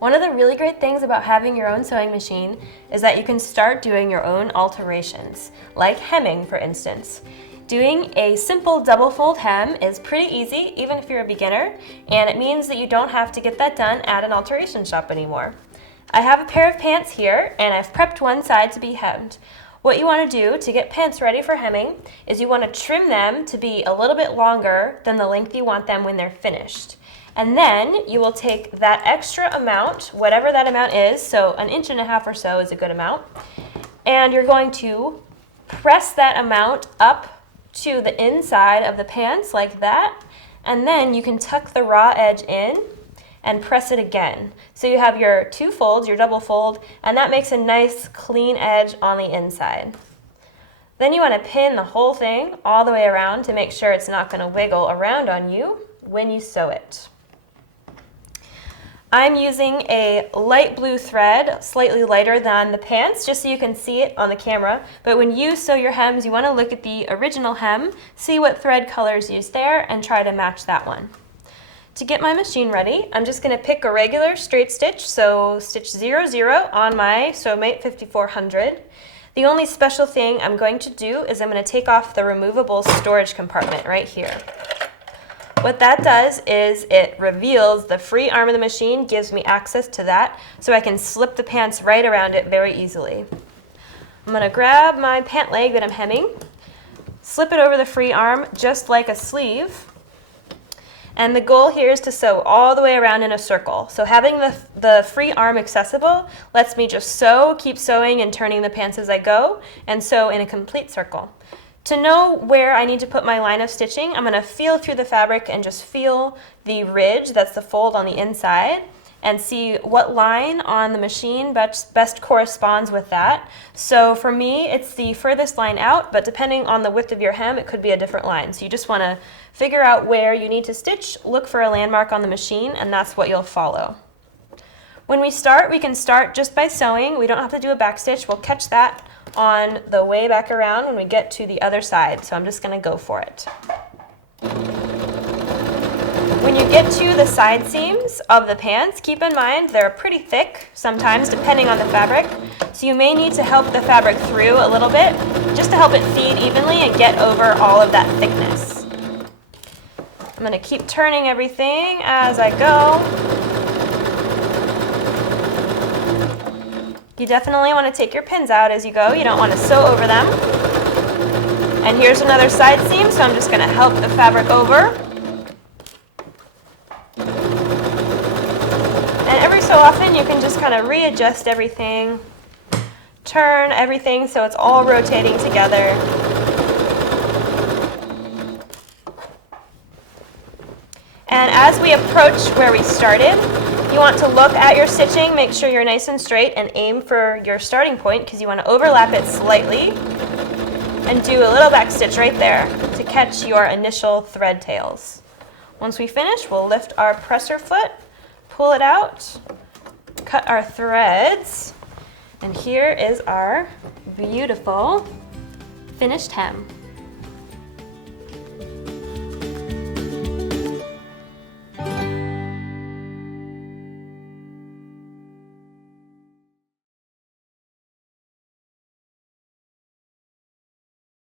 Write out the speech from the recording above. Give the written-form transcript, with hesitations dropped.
One of the really great things about having your own sewing machine is that you can start doing your own alterations, like hemming, for instance. Doing a simple double fold hem is pretty easy, even if you're a beginner, and it means that you don't have to get that done at an alteration shop anymore. I have a pair of pants here, and I've prepped one side to be hemmed. What you want to do to get pants ready for hemming is you want to trim them to be a little bit longer than the length you want them when they're finished. And then you will take that extra amount, whatever that amount is, so 1.5 inches or so is a good amount, and you're going to press that amount up to the inside of the pants like that, and then you can tuck the raw edge in and press it again. So you have your 2 folds, your double fold, and that makes a nice clean edge on the inside. Then you want to pin the whole thing all the way around to make sure it's not going to wiggle around on you when you sew it. I'm using a light blue thread, slightly lighter than the pants, just so you can see it on the camera. But when you sew your hems, you want to look at the original hem, see what thread color is used there, and try to match that one. To get my machine ready, I'm just going to pick a regular straight stitch, so stitch 0, 0 on my SEWMATE 5400. The only special thing I'm going to do is I'm going to take off the removable storage compartment right here. What that does is it reveals the free arm of the machine, gives me access to that, so I can slip the pants right around it very easily. I'm going to grab my pant leg that I'm hemming, slip it over the free arm just like a sleeve, and the goal here is to sew all the way around in a circle. So having the free arm accessible lets me just sew, keep sewing and turning the pants as I go, and sew in a complete circle. To know where I need to put my line of stitching, I'm going to feel through the fabric and just feel the ridge, that's the fold on the inside, and see what line on the machine best corresponds with that. So for me, it's the furthest line out, but depending on the width of your hem, it could be a different line. So you just want to figure out where you need to stitch, look for a landmark on the machine, and that's what you'll follow. When we start, we can start just by sewing. We don't have to do a back stitch. We'll catch that on the way back around when we get to the other side. So I'm just going to go for it. When you get to the side seams of the pants, keep in mind they're pretty thick sometimes depending on the fabric. So you may need to help the fabric through a little bit just to help it feed evenly and get over all of that thickness. I'm going to keep turning everything as I go. You definitely want to take your pins out as you go. You don't want to sew over them. And here's another side seam, so I'm just going to help the fabric over. And every so often you can just kind of readjust everything, turn everything so it's all rotating together. And as we approach where we started, you want to look at your stitching, make sure you're nice and straight, and aim for your starting point because you want to overlap it slightly and do a little back stitch right there to catch your initial thread tails. Once we finish, we'll lift our presser foot, pull it out, cut our threads, and here is our beautiful finished hem.